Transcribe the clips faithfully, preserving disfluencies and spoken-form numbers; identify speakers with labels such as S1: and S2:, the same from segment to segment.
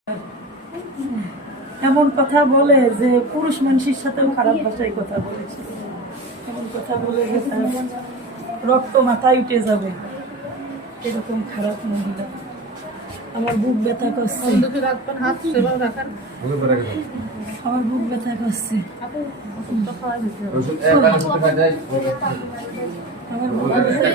S1: এমন কথা বলে যে পুরুষ মানুষের সাথেও খারাপ ভাষায় কথা বলেছে, এমন কথা বলে যে তার রক্ত মাথায় উঠে যাবে, এরকম খারাপ মহিলা। আমার বুক ব্যথা করছে, আমার বুক ব্যথা করছে, আমার বুক ব্যথা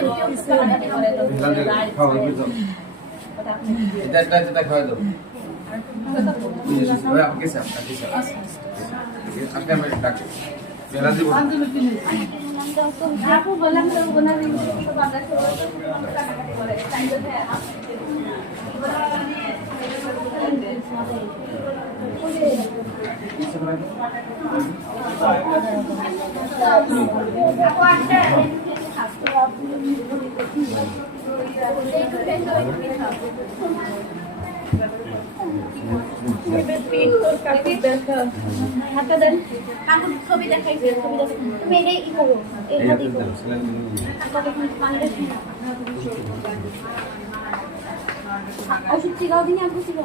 S2: ছবি দেখাই তুমি এটাই ই করো, ওষুধ চিগাও দিন আমি ছিল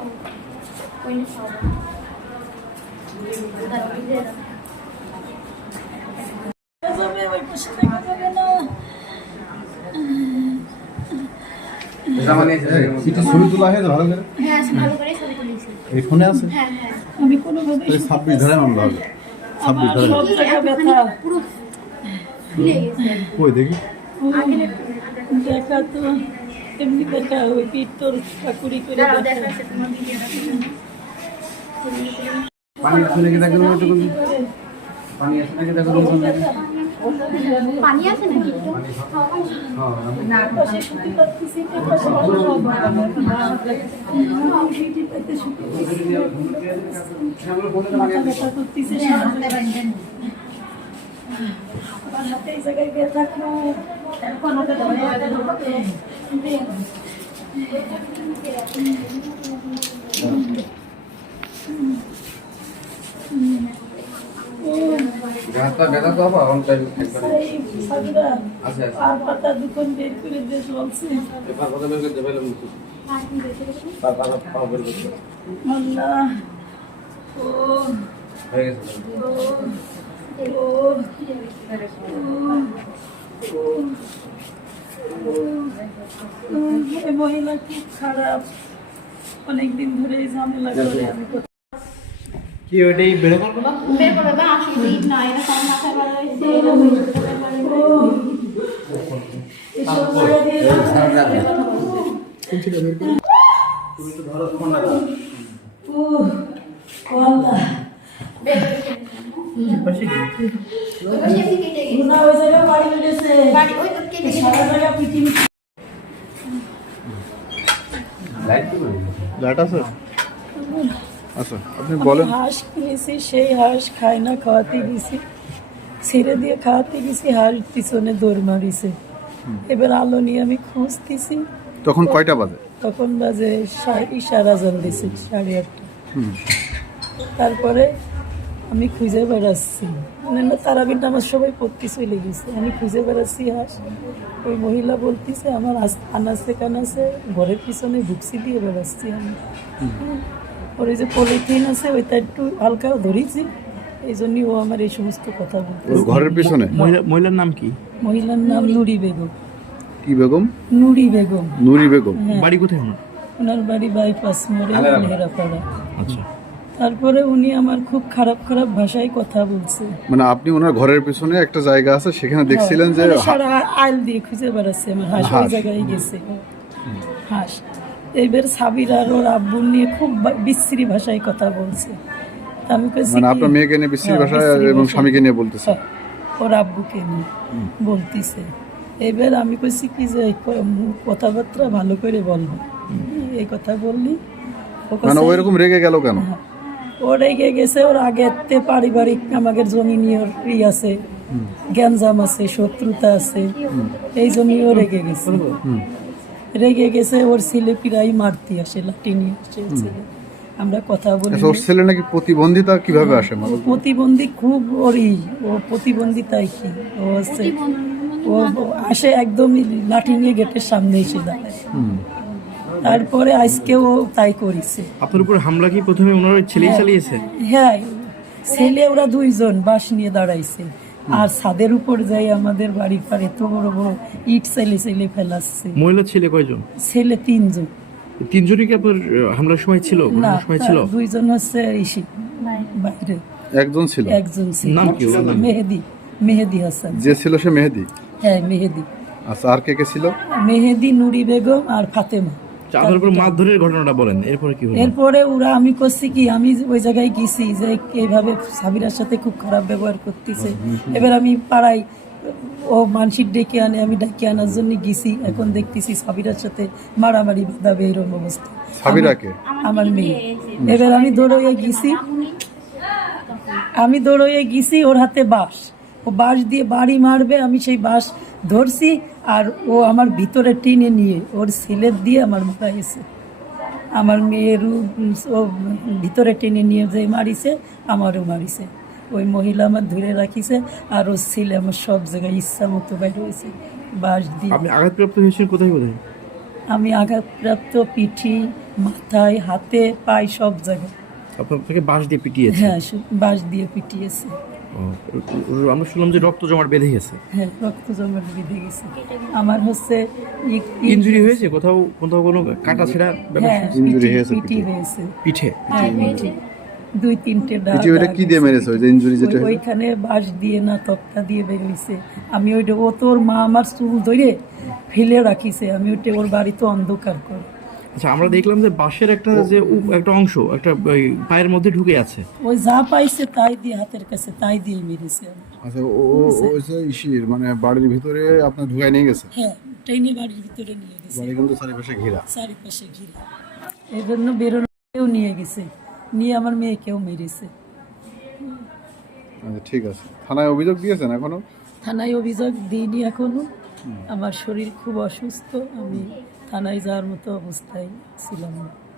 S3: ছবি তোলা হয়ে ভালো করে।
S2: হ্যাঁ ভালো করে ছবি তুলেছি
S3: এই ফোনে আছে।
S2: হ্যাঁ হ্যাঁ
S1: আমি কোনোভাবে
S3: ছাব্বিশ ধরে মামলা হবে। ছাব্বিশ ধরে
S1: সব জায়গা ব্যথা,
S2: পুরো ফুলে গেছে।
S3: কই দেখি
S1: দেখা তো এমনি দেখা, ওই পিঠ তোর ঠাকুরি করে
S2: দাঁড়াও
S1: দেখা।
S2: দেখাচ্ছে তোমার ভিডিওটা।
S3: পানি আছে নাকি দেখুন, পানি আছে নাকি দেখুন।
S2: পানি আছে নাকি?
S1: পাশে শুতে পারতেছি না, পাশে সব পিঠে পাইতে শুতে পারতেছি না, মাথা ব্যথা করতেছে, আমার হাতে এই জায়গায় ব্যথা খুব। আর পাতা দোকান বের করে দিয়ে চলছে। আল্লাহ, ও ও এই মহিলা খুব খারাপ, অনেকদিন ধরে এই ঝামেলা করে। আমি
S3: কি ওইটাই বের করবো না,
S2: বের করে বা আসলে না এটা কোন মাথা বলা হইছে
S3: তুমি তো ধরো ফোন না।
S1: ও আল্লাহ,
S2: বের
S3: পাশে কি
S2: ওই পাশে কেটে গেছে
S1: গুনা ওই জায়গা বাড়ি মিলেছে,
S2: গাড়ি ওই তো কেটে গেছে
S1: সারা জায়গা পৃথিবী।
S3: লাইট কি করে লাইট আছে। আচ্ছা আপনি
S1: আমি
S3: বলেন।
S1: হাঁস কিনেছি, সেই হাঁস খায় না, খাওয়াতে গেছি, ছিঁড়ে দিয়ে খাওয়াতে গেছি, হাঁস পিছনে দৌড় মারিছে। এবার আলো নিয়ে আমি খুঁজতেছি,
S3: তখন কয়টা বাজে?
S1: তখন বাজে ইশারা জল দিছে সাড়ে আটটা। তারপরে আমি খুঁজে বেড়াচ্ছি, মানে তারাবিন আমার সবাই পড়তে চলে গেছে, আমি খুঁজে বেড়াচ্ছি হাঁস। ওই মহিলা বলতেছে আমার আনাচে কানাচে ঘরের পিছনে ভুকসি দিয়ে বেড়াচ্ছি আমি। ওর যে পলিথিন আছে ওইটা একটু হালকা ধরেছি, এই জন্যই ও আমার এই সমস্ত কথা বলতে।
S3: ঘরের পিছনে মহিলার নাম কি?
S1: মহিলার নাম নুরি বেগম।
S3: কি বেগম?
S1: নুরি বেগম।
S3: নুরি বেগম।
S1: হ্যাঁ।
S3: বাড়ি কোথায়?
S1: ওনার বাড়ি বাইপাস মোড়ে, নেহরাপাড়া।
S3: আচ্ছা।
S1: তারপরে উনি আমার খুব খারাপ খারাপ ভাষায় কথা বলছে।
S3: মানে আপনি ওনার ঘরের পিছনে একটা জায়গা আছে সেখানে দেখছিলেন যে
S1: সারা আইল দিয়ে খুঁজে বেড়াচ্ছে, আমার হাঁস ওই জায়গায় গেছে হাঁস। এইবার সাবির আর ওর আব্বুর নিয়ে খুব বিশ্রী ভাষায় কথা বলছে। আমি কইছি
S3: মানে আপনার মেয়েকে নিয়ে বিশ্রী ভাষায় এবং স্বামীকে নিয়ে বলতেছে,
S1: ওর আব্বুকে নিয়ে বলতিছে। এবার আমি কইছি কি যে কথাবার্তা ভালো করে বলবো, এই কথা বললি।
S3: মানে ওই রকম রেগে গেল কেন?
S1: ও রেগে গেছে, ওর আগেতে পারিবারিক আমাদের জমি নিয়ে ওর ই আছে, গ্যাঞ্জাম আছে, শত্রুতা আছে, এই জন্যই ও রেগে গেছে। রেগে গেছে, ওর ছেলে প্রায় মারতে আসে, লাঠি নিয়ে আসে ছেলে। আমরা কথা বলি।
S3: ওর ছেলে নাকি প্রতিবন্ধিতা কিভাবে আসে? মানে
S1: প্রতিবন্ধী খুব, ওরই ও প্রতিবন্ধিতাই কি ও আছে, ও আসে একদমই লাঠি নিয়ে গেটের সামনে এসে দাঁড়ায়। তারপরে আজকেও তাই করেছে।
S4: আপনার উপর হামলা কি প্রথমে ওনার ওই ছেলেই চালিয়েছে?
S1: হ্যাঁ, ছেলে ওরা দুইজন বাঁশ নিয়ে দাঁড়াইছে, আর ছাদের উপর যাই আমাদের বাড়ির পারে এত বড় বড় ইট ছেলে ছেলে ফেলাচ্ছে।
S4: মহিলা ছেলে কয়জন?
S1: ছেলে তিনজন।
S4: তিনজনই কি আপনার আহ, হামলার সময় ছিল?
S1: না,
S4: ঘটনার সময় ছিল?
S1: দুইজন হচ্ছে ইসি বাইরে,
S3: একজন ছিল।
S1: একজন ছিল
S4: নাম কি ওর নাম?
S1: মেহেদি, মেহেদি হাসান।
S3: যে ছিল সে মেহেদি।
S1: হ্যাঁ মেহেদি,
S3: আচ্ছা, আর কে কে ছিল?
S1: মেহেদি, নুরি বেগম আর ফাতেমা।
S4: আপনার উপর মারধরের ঘটনাটা বলেন, এরপরে কি হলো?
S1: এরপরে ওরা, আমি করছি কি, আমি ওই জায়গায় গেছি যে এইভাবে সাবিরার সাথে খুব খারাপ ব্যবহার করতেছে। এবার আমি পাড়ায় ও মানসিক ডেকে আনে, আমি ডেকে আনার জন্য গেছি। এখন দেখতেছি সাবিরার সাথে মারামারি বাঁধাবে এরকম অবস্থা।
S3: সাবিরাকে?
S1: আমার মেয়ে। এবার আমি দৌড়ে গেছি, আমি দৌড়ে গেছি, ওর হাতে বাঁশ, ও বাঁশ দিয়ে বাড়ি মারবে, আমি সেই বাঁশ ধরছি, আর ও আমার ভিতরে টেনে নিয়ে ওর ছেলের দিয়ে আমার মারা গেছে। আমার মেয়ের ও ভিতরে টেনে নিয়ে যে মারিছে, আমারও মারিছে। ওই মহিলা আমার ধরে রাখিছে, আর ওর ছেলে আমার সব জায়গায় ইচ্ছা মতো বাইর হয়েছে বাঁশ দিয়ে।
S4: আপনি আঘাতপ্রাপ্ত হয়েছেন কোথায় কোথায়?
S1: আমি আঘাতপ্রাপ্ত পিঠি, মাথায়, হাতে, পায়ে, সব জায়গায়।
S4: আপনাকে বাঁশ দিয়ে পিটিয়েছে?
S1: হ্যাঁ, সে বাঁশ দিয়ে পিটিয়েছে।
S4: ও, আমরা শুনলাম যে রক্ত জমাট বেঁধে গেছে।
S1: হ্যাঁ, রক্ত জমাট বেঁধে গেছে। আমার হচ্ছে ই- ই-
S4: ইনজুরি হয়েছে কোথাও? কোথাও কোনো কাটা ছেঁড়া ব্যাপার?
S1: হ্যাঁ,
S3: ইনজুরি
S1: পিঠি-
S3: হয়েছে
S1: পিঠি
S3: পিঠে?
S1: হয়েছে।
S4: পিঠে?
S1: হ্যাঁ, পিঠি। দুই তিনটে দাগ।
S3: পিঠে ওইটা কি দিয়ে মেরেছে? ওই যে ইনজুরি যেটা
S1: ওই-
S3: হয়েছে?
S1: ওইখানে বাঁশ দিয়ে না তক্তা দিয়ে বেরোইছে। আমি ওইটা, ও তোর মা আমার চুল ধরে ফেলে রাখিছে, আমি ওইটা ওর বাড়িতে অন্ধকার করে।
S4: আচ্ছা, আমরা দেখলাম যে বাঁশের একটা যে উপ- একটা অংশ একটা ওই পায়ের মধ্যে ঢুকে আছে।
S1: ওই যা পাইছে তাই দিয়ে, হাতের কাছে তাই দিয়ে মেরেছে আমার।
S3: আচ্ছা, ও ও- ওই যে ইসির মানে বাড়ির ভিতরে আপনার ঢুকাই নিয়ে গেছে?
S1: হ্যাঁ, ট্রেনে বাড়ির ভিতরে নিয়ে গেছে,
S3: বাড়ি কিন্তু চারিপাশে ঘেরা।
S1: চারিপাশে ঘিরে। এই জন্য বেরোনোকেও নিয়ে গেছে, নিয়ে আমার মেয়েকেও মেরেছে।
S3: আচ্ছা, ঠিক আছে। থানায় অভিযোগ দিয়েছেন এখনো?
S1: থানায় অভিযোগ দিইনি এখনো, আমার শরীর খুব অসুস্থ, আমি থানায় যাওয়ার মতো অবস্থায় ছিলাম না।